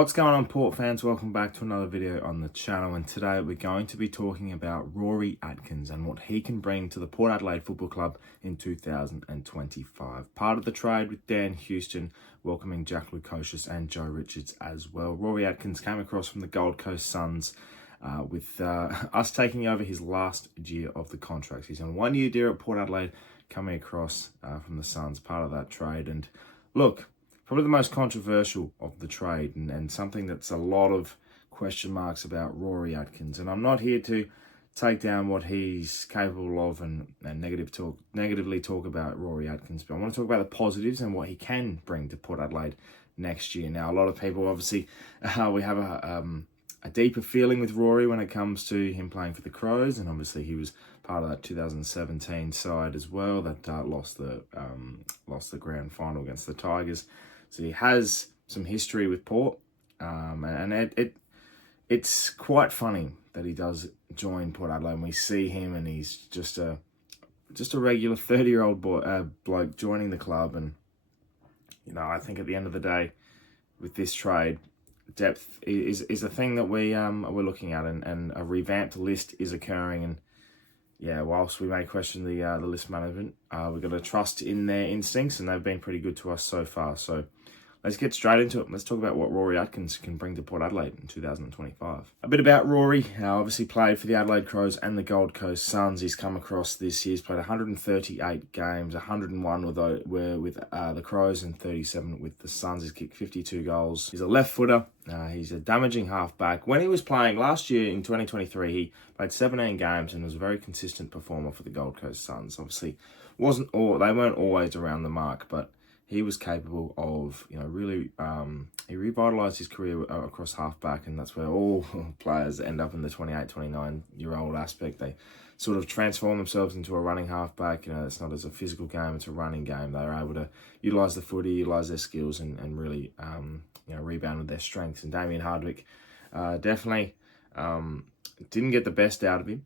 What's going on, Port fans? Welcome back to another video on the channel, and today we're going to be talking about Rory Atkins and what he can bring to the Port Adelaide Football Club in 2025. Part of the trade with Dan Houston, welcoming Jack Lukosius and Joe Richards as well. Rory Atkins came across from the Gold Coast Suns with us taking over his last year of the contract. He's on a one-year deal at Port Adelaide, coming across from the Suns, part of that trade. And look, probably the most controversial of the trade and something that's a lot of question marks about Rory Atkins. And I'm not here to take down what he's capable of and negatively talk about Rory Atkins, but I want to talk about the positives and what he can bring to Port Adelaide next year. Now, a lot of people, obviously, we have a deeper feeling with Rory when it comes to him playing for the Crows, and obviously he was part of that 2017 side as well that lost the grand final against the Tigers. So he has some history with Port, and it's quite funny that he does join Port Adelaide, and we see him, and he's just a regular 30-year-old bloke joining the club. And I think at the end of the day, with this trade, depth is a thing that we're looking at, and a revamped list is occurring. And yeah, whilst we may question the list management, we've got to trust in their instincts, and they've been pretty good to us so far. So let's get straight into it. Let's talk about what Rory Atkins can bring to Port Adelaide in 2025. A bit about Rory. Obviously played for the Adelaide Crows and the Gold Coast Suns. He's come across this year. He's played 138 games, 101 were with the Crows and 37 with the Suns. He's kicked 52 goals. He's a left footer. He's a damaging halfback. When he was playing last year in 2023, he played 17 games and was a very consistent performer for the Gold Coast Suns. Obviously, they weren't always around the mark, but he was capable of, really, he revitalised his career across halfback, and that's where all players end up in the 28, 29-year-old aspect. They sort of transform themselves into a running halfback. It's not as a physical game, it's a running game. They're able to utilise the footy, utilise their skills, and really, rebound with their strengths. And Damien Hardwick definitely didn't get the best out of him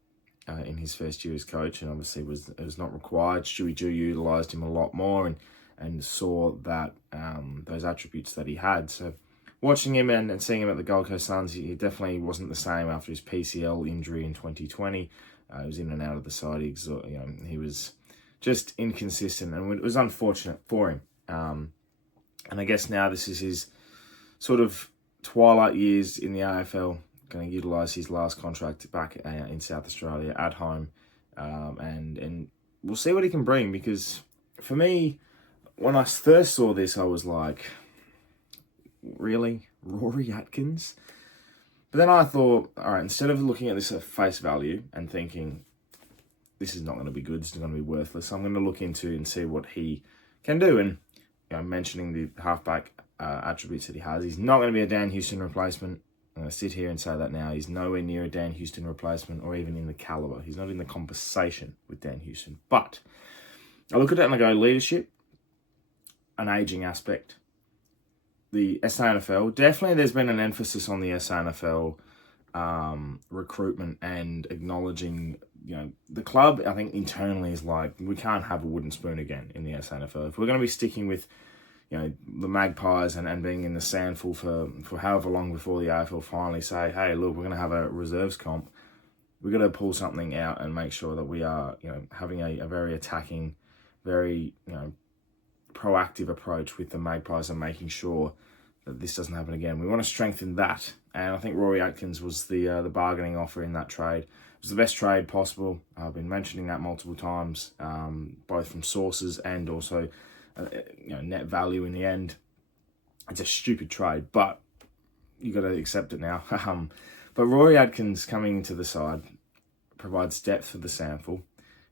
in his first year as coach, and obviously it was not required. Stewie Jew utilised him a lot more, and saw that those attributes that he had. So watching him and seeing him at the Gold Coast Suns, he definitely wasn't the same after his PCL injury in 2020. He was in and out of the side. He was just inconsistent, and it was unfortunate for him. And I guess now this is his sort of twilight years in the AFL, going to utilise his last contract back in South Australia at home. And we'll see what he can bring, because for me, when I first saw this, I was like, really? Rory Atkins? But then I thought, all right, instead of looking at this at face value and thinking, this is not going to be good, this is going to be worthless, I'm going to look into and see what he can do. And mentioning the halfback attributes that he has, he's not going to be a Dan Houston replacement. I'm going to sit here and say that now. He's nowhere near a Dan Houston replacement, or even in the calibre. He's not in the conversation with Dan Houston. But I look at it and I go, leadership, an ageing aspect. The SANFL, definitely there's been an emphasis on the SANFL recruitment and acknowledging, the club, I think internally is like, we can't have a wooden spoon again in the SANFL. If we're going to be sticking with, the Magpies and being in the sandful for however long before the AFL finally say, hey, look, we're going to have a reserves comp, we've got to pull something out and make sure that we are, having a very attacking, very, proactive approach with the Magpies and making sure that this doesn't happen again. We want to strengthen that, and I think Rory Atkins was the bargaining offer in that trade. It was the best trade possible. I've been mentioning that multiple times, both from sources and also net value in the end. It's a stupid trade, but you got to accept it now. But Rory Atkins coming into the side provides depth for the sample.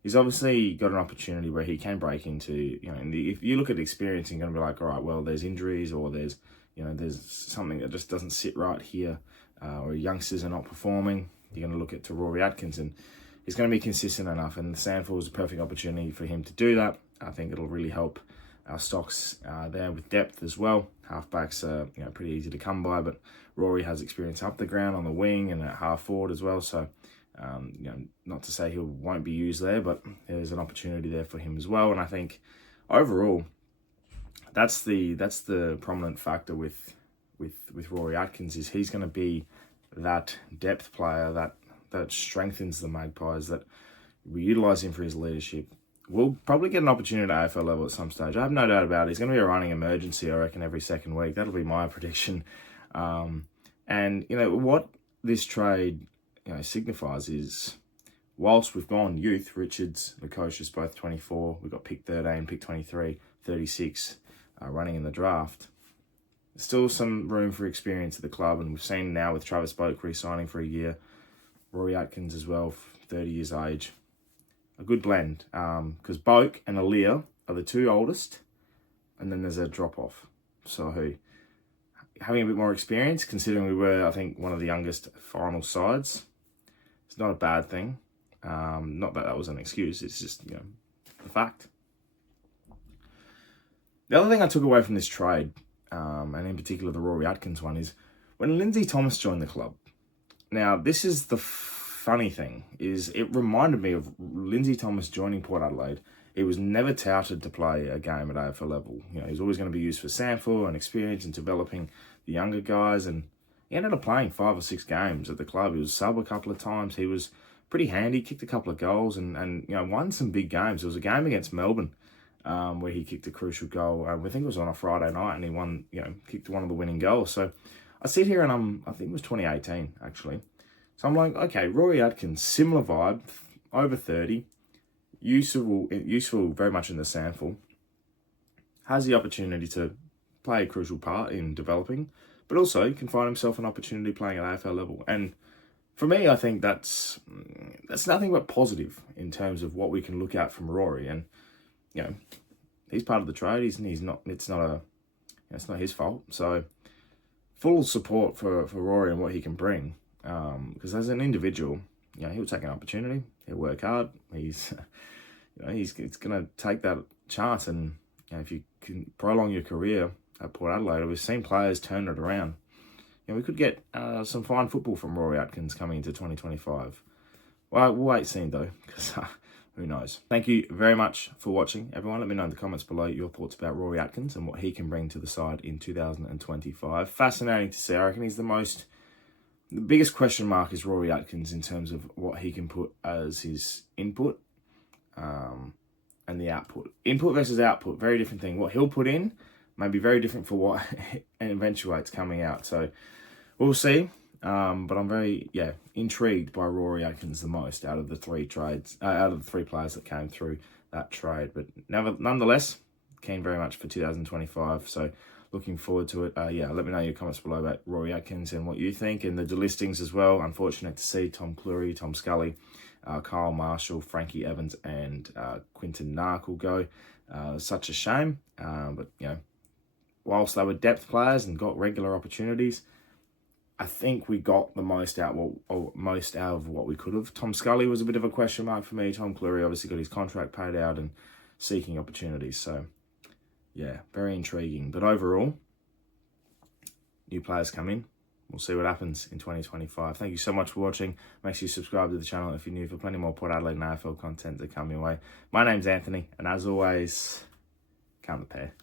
He's obviously got an opportunity where he can break into, if you look at experience, you're going to be like, all right, well, there's injuries, or there's something that just doesn't sit right here, or youngsters are not performing. You're going to look at Rory Atkins, and he's going to be consistent enough, and the Sandful is a perfect opportunity for him to do that. I think it'll really help our stocks there with depth as well. Halfbacks are pretty easy to come by, but Rory has experience up the ground on the wing and at half forward as well, so not to say he won't be used there, but there's an opportunity there for him as well. And I think overall, that's the prominent factor with with Rory Atkins is he's going to be that depth player that strengthens the Magpies, that we utilise him for his leadership. We'll probably get an opportunity at AFL level at some stage. I have no doubt about it. He's going to be a running emergency, I reckon, every second week. That'll be my prediction. And, what this trade, signifies is, whilst we've gone youth, Richards, Lukosius, both 24, we've got pick 13, pick 23, 36 running in the draft. There's still some room for experience at the club, and we've seen now with Travis Boak re-signing for a year, Rory Atkins as well, 30 years age. A good blend, because Boak and Aaliyah are the two oldest, and then there's a drop-off. So having a bit more experience, considering we were, I think, one of the youngest final sides, it's not a bad thing. Not that was an excuse, it's just, the fact. The other thing I took away from this trade, and in particular the Rory Atkins one, is when Lindsay Thomas joined the club. Now, this is the funny thing, is it reminded me of Lindsay Thomas joining Port Adelaide. He was never touted to play a game at AFL level. He's always going to be used for sample and experience and developing the younger guys, and he ended up playing 5 or 6 games at the club. He was sub a couple of times. He was pretty handy, kicked a couple of goals, and won some big games. There was a game against Melbourne where he kicked a crucial goal. I think it was on a Friday night, and he won, kicked one of the winning goals. So I sit here and I think it was 2018 actually. So I'm like, okay, Rory Atkins, similar vibe, over 30, useful very much in the sample, has the opportunity to play a crucial part in developing, but also can find himself an opportunity playing at AFL level. And for me, I think that's nothing but positive in terms of what we can look at from Rory. And he's part of the trade. He's not. It's not his fault. So full support for Rory and what he can bring. Because as an individual, he'll take an opportunity. He'll work hard. He's going to take that chance. And if you can prolong your career at Port Adelaide, we've seen players turn it around. We could get some fine football from Rory Atkins coming into 2025. Well, we'll wait and see though, because who knows. Thank you very much for watching, everyone. Let me know in the comments below your thoughts about Rory Atkins and what he can bring to the side in 2025. Fascinating to see. I reckon he's the biggest question mark is Rory Atkins in terms of what he can put as his input and the output. Input versus output, very different thing. What he'll put in may be very different for what eventuates coming out. So we'll see. But I'm very, intrigued by Rory Atkins the most out of the 3 trades, out of the 3 players that came through that trade. But nonetheless, keen very much for 2025. So looking forward to it. Let me know your comments below about Rory Atkins and what you think, and the delistings as well. Unfortunate to see Tom Cleary, Tom Scully, Kyle Marshall, Frankie Evans, and Quinton Narkle go. Such a shame. But whilst they were depth players and got regular opportunities, I think we got the most out of what we could have. Tom Scully was a bit of a question mark for me. Tom Cleary obviously got his contract paid out and seeking opportunities. So very intriguing. But overall, new players come in. We'll see what happens in 2025. Thank you so much for watching. Make sure you subscribe to the channel if you're new for plenty more Port Adelaide and AFL content to come your way. My name's Anthony, and as always, count the pair.